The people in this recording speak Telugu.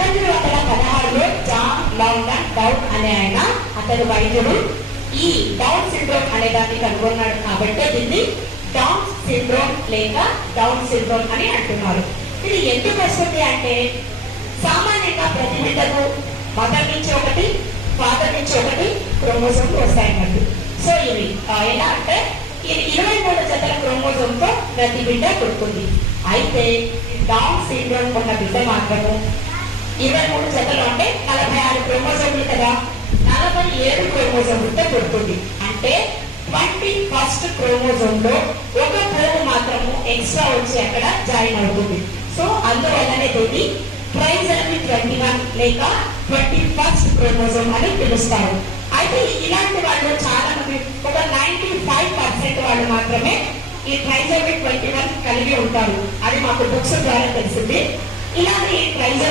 1816లో జాన్ లాంగ్డన్ డౌన్ అనే ఆయన అతను వైద్యుడు ఈ డౌన్ సిండ్రోమ్ అనే దాన్ని కనుగొన్నాడు కాబట్టి దీన్ని డౌన్ సిండ్రోమ్ లేక డౌన్ సిండ్రోమ్ అని అంటున్నారు. ఇది ఎందుకు వస్తుంది అంటే సామాన్యంగా ప్రతి బిడ్డకు మదర్ నుంచి ఒకటి ఫాదర్ నుంచి ఒకటి క్రోమోజోమ్లు వస్తాయన్నట్టు. సో ఇవి ఎలా అంటే ఇది 23 జతల క్రోమోజోమ్ తో ప్రతి బిడ్డ పుడుతుంది. అయితే డౌన్ సిండ్రోమ్ ఉన్న బిడ్డ మాత్రము 23 జతలు అంటే 46 క్రోమోజోమ్లు కదా, 47 క్రోమోజోమ్లతో పుడుతుంది. అంటే 21st క్రోమోజోమ్ లో ఒక పోగు మాత్రము ఎక్స్ట్రా వచ్చి అక్కడ జాయిన్ అవుతుంది. సో అందువల్లనే దీన్ని ట్రైసోమీ 21 లేక 21st క్రోమోజోమ్ అని పిలుస్తారు. అయితే ఇలాంటి వాళ్ళు చాలా మంది ఒక 95% వాళ్ళు మాత్రమే ఈ ట్రైసోమీ 21 కలిగి ఉంటారు. అది మాకు బుక్స్ ద్వారా తెలిసింది. ఇలాంటి ట్రైసోమీ